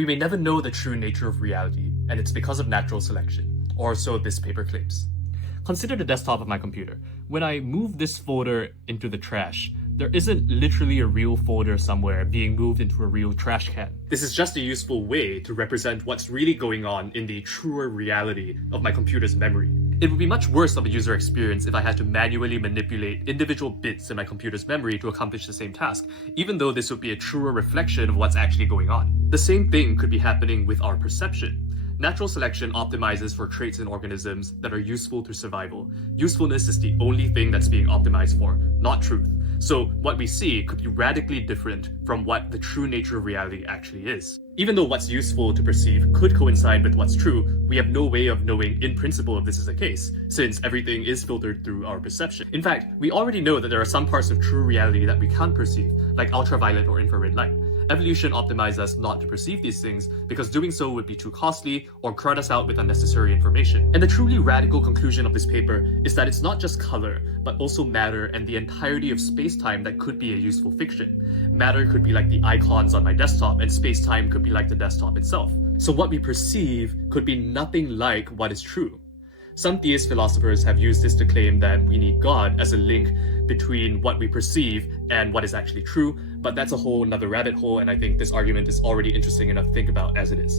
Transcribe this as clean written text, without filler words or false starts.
We may never know the true nature of reality, and it's because of natural selection, or so this paper claims. Consider the desktop of my computer. When I move this folder into the trash, there isn't literally a real folder somewhere being moved into a real trash can. This is just a useful way to represent what's really going on in the truer reality of my computer's memory. It would be much worse of a user experience if I had to manually manipulate individual bits in my computer's memory to accomplish the same task, even though this would be a truer reflection of what's actually going on. The same thing could be happening with our perception. Natural selection optimizes for traits in organisms that are useful to survival. Usefulness is the only thing that's being optimized for, not truth. So what we see could be radically different from what the true nature of reality actually is. Even though what's useful to perceive could coincide with what's true, we have no way of knowing in principle if this is the case, since everything is filtered through our perception. In fact, we already know that there are some parts of true reality that we can't perceive, like ultraviolet or infrared light. Evolution optimized us not to perceive these things because doing so would be too costly or crowd us out with unnecessary information. And the truly radical conclusion of this paper is that it's not just color, but also matter and the entirety of space-time that could be a useful fiction. Matter could be like the icons on my desktop, and space-time could be like the desktop itself. So what we perceive could be nothing like what is true. Some theist philosophers have used this to claim that we need God as a link between what we perceive and what is actually true, but that's a whole another rabbit hole, and I think this argument is already interesting enough to think about as it is.